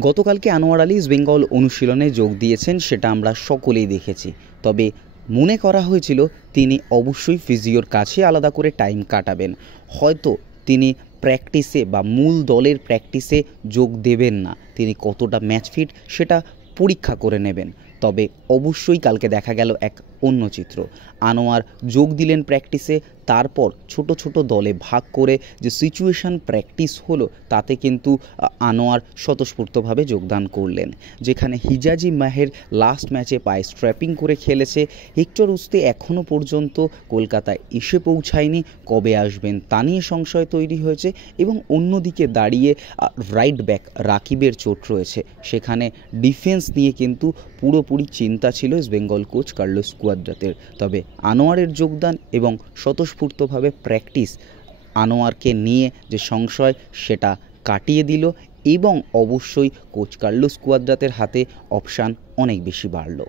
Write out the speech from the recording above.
গতকালকে আনোয়ার আলী ইস্টবেঙ্গল অনুশীলনে যোগ দিয়েছেন, সেটা আমরা সকলেই দেখেছি। তবে মনে করা হয়েছিল তিনি অবশ্যই ফিজিওর কাছে আলাদা করে টাইম কাটাবেন, হয়তো তিনি প্র্যাকটিসে বা মূল দলের প্র্যাকটিসে যোগ দেবেন না, তিনি কতটা ম্যাচ ফিট সেটা পরীক্ষা করে নেবেন। তবে অবশ্যই কালকে দেখা গেল এক অন্য চিত্র। আনোয়ার যোগ দিলেন প্র্যাকটিসে, তারপর ছোট ছোট দলে ভাগ করে যে সিচুয়েশান প্র্যাকটিস হলো তাতে কিন্তু আনোয়ার স্বতঃস্ফূর্তভাবে যোগদান করলেন। যেখানে হিজাজি মাহের লাস্ট ম্যাচে পায়ে স্ট্র্যাপিং করে খেলেছে, হেক্টর উস্তে এখনও পর্যন্ত কলকাতায় এসে পৌঁছায়নি, কবে আসবেন তা নিয়ে সংশয় তৈরি হয়েছে। এবং অন্যদিকে দাঁড়িয়ে রাইট ব্যাক রাকিবের চোট রয়েছে, সেখানে ডিফেন্স নিয়ে কিন্তু পুরোপুরি চিন্তা ছিল ইস্টবেঙ্গল কোচ কার্লোস কুয়াদ্রাতের। তবে আনোয়ারের যোগদান এবং স্বতঃস্ফূর্তভাবে প্র্যাকটিস আনোয়ারকে নিয়ে যে সংশয় সেটা কাটিয়ে দিল, এবং অবশ্যই কোচ কার্লোস কুয়াদ্রাতের হাতে অপশান অনেক বেশি বাড়ল।